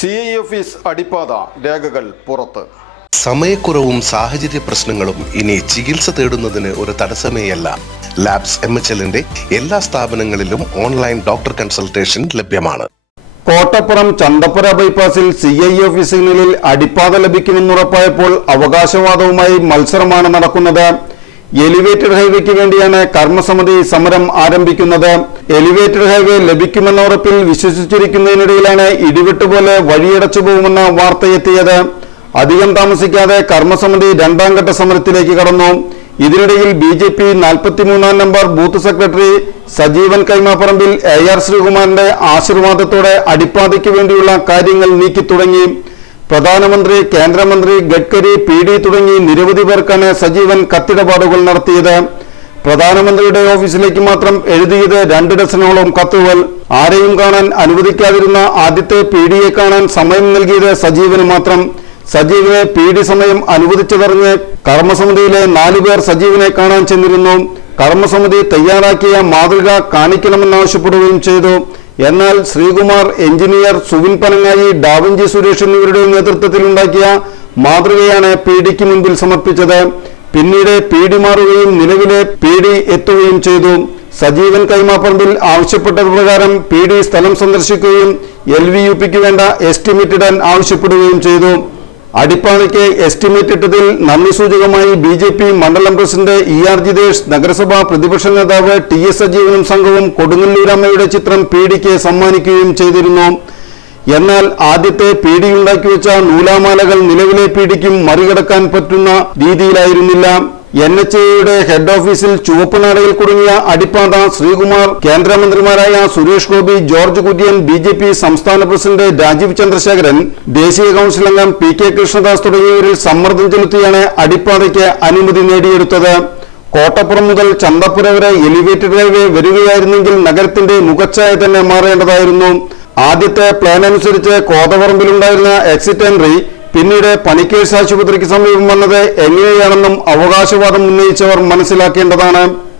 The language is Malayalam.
CI ഓഫീസ് അടിപ്പാത രേഖകൾ പുറത്ത്. സമയക്കുറവും സാഹചര്യ പ്രശ്നങ്ങളും ഇനി ചികിത്സ തേടുന്നതിന് ഒരു തടസ്സമേയല്ല. ലാബ്സ് MHLന്റെ എല്ലാ സ്ഥാപനങ്ങളിലും ഓൺലൈൻ ഡോക്ടർ കൺസൾട്ടേഷൻ ലഭ്യമാണ്. കോട്ടപ്പുറം ചന്തപ്പുര ബൈപ്പാസിൽ CI ഓഫീസിനുള്ളിൽ അടിപ്പാത ലഭിക്കുമെന്നുറപ്പായപ്പോൾ അവകാശവാദവുമായി മത്സരമാണ് നടക്കുന്നത്. എലിവേറ്റഡ് ഹൈവേക്ക് വേണ്ടിയാണ് കർമ്മസമിതി സമരം ആരംഭിക്കുന്നത്. എലിവേറ്റഡ് ഹൈവേ ലഭിക്കുമെന്ന ഉറപ്പിൽ വിശ്വസിച്ചിരിക്കുന്നതിനിടയിലാണ് ഇടിവെട്ടുപോലെ വഴിയടച്ചു പോകുമെന്ന വാർത്തയെത്തിയത്. അധികം താമസിക്കാതെ കർമ്മസമിതി രണ്ടാം ഘട്ട സമരത്തിലേക്ക് കടന്നു. ഇതിനിടയിൽ BJP 43 number booth secretary Sajeevan Kaimaparambil AR ശ്രീകുമാറിന്റെ ആശീർവാദത്തോടെ അടിപ്പാതയ്ക്ക് വേണ്ടിയുള്ള കാര്യങ്ങൾ നീക്കി തുടങ്ങി. പ്രധാനമന്ത്രി, കേന്ദ്രമന്ത്രി, ഗഡ്കരി, PD തുടങ്ങി നിരവധി പേർക്കാണ് സജീവൻ കത്തിടപാടുകൾ നടത്തിയത്. പ്രധാനമന്ത്രിയുടെ ഓഫീസിലേക്ക് മാത്രം എഴുതിയത് 2 ഡസനോളം കത്തുകൾ. ആരെയും കാണാൻ അനുവദിക്കാതിരുന്ന ആദ്യത്തെ PDയെ കാണാൻ സമയം നൽകിയത് സജീവന് മാത്രം. സജീവനെ PD സമയം അനുവദിച്ചതറിഞ്ഞ് കർമ്മസമിതിയിലെ 4 പേർ സജീവനെ കാണാൻ ചെന്നിരുന്നു. കർമ്മസമിതി തയ്യാറാക്കിയ മാതൃക കാണിക്കണമെന്നാവശ്യപ്പെടുകയും ചെയ്തു. എന്നാൽ ശ്രീകുമാർ, എഞ്ചിനീയർ സുവിൻ പനങ്ങായി, ഡാവിഞ്ചി സുരേഷ് എന്നിവരുടെ നേതൃത്വത്തിലുണ്ടാക്കിയ മാതൃകയാണ് PDക്ക് മുൻപിൽ സമർപ്പിച്ചത്. പിന്നീട് PD മാറുകയും നിലവിലെ PD എത്തുകയും ചെയ്തു. സജീവൻ കൈമാപ്പറമ്പിൽ ആവശ്യപ്പെട്ടത് പ്രകാരം PD സ്ഥലം സന്ദർശിക്കുകയും LVUPക്ക് വേണ്ട എസ്റ്റിമേറ്റ് ഇടാൻ ആവശ്യപ്പെടുകയും ചെയ്തു. അടിപ്പാതയ്ക്ക് എസ്റ്റിമേറ്റ് ഇട്ടതിൽ നന്ദി സൂചകമായി BJP മണ്ഡലം പ്രസിഡന്റ് ER ജിതേഷ്, നഗരസഭാ പ്രതിപക്ഷ നേതാവ് TS സജീവനും സംഘവും കൊടുങ്ങല്ലൂരമ്മയുടെ ചിത്രം PDക്ക് സമ്മാനിക്കുകയും ചെയ്തിരുന്നു. എന്നാൽ ആദ്യത്തെ PD ഉണ്ടാക്കിവെച്ച നൂലാമാലകൾ നിലവിലെ PDക്കും മറികടക്കാൻ പറ്റുന്ന രീതിയിലായിരുന്നില്ല. NHAയുടെ ഹെഡ് ഓഫീസിൽ ചുവപ്പ് നാടയിൽ കുടുങ്ങിയ അടിപ്പാത ശ്രീകുമാർ, കേന്ദ്രമന്ത്രിമാരായ സുരേഷ് ഗോപി, ജോർജ് കുര്യൻ, BJP സംസ്ഥാന പ്രസിഡന്റ് രാജീവ് ചന്ദ്രശേഖരൻ, ദേശീയ കൌൺസിൽ അംഗം PK കൃഷ്ണദാസ് തുടങ്ങിയവരിൽ സമ്മർദ്ദം ചെലുത്തിയാണ് അടിപ്പാതയ്ക്ക് അനുമതി നേടിയെടുത്തത്. കോട്ടപ്പുറം മുതൽ ചന്തപ്പുര വരെ എലിവേറ്റഡ് ഹൈവേ വരികയായിരുന്നെങ്കിൽ നഗരത്തിന്റെ മുഖച്ഛായ തന്നെ മാറേണ്ടതായിരുന്നു. ആദ്യത്തെ പ്ലാൻ അനുസരിച്ച് കോതപറമ്പിലുണ്ടായിരുന്ന എക്സിറ്റ് എൻട്രി പിന്നീട് പണിക്കേഴ്സ് ആശുപത്രിക്ക് സമീപം വന്നത് എങ്ങനെയാണെന്നും അവകാശവാദം ഉന്നയിച്ചവർ മനസ്സിലാക്കേണ്ടതാണ്.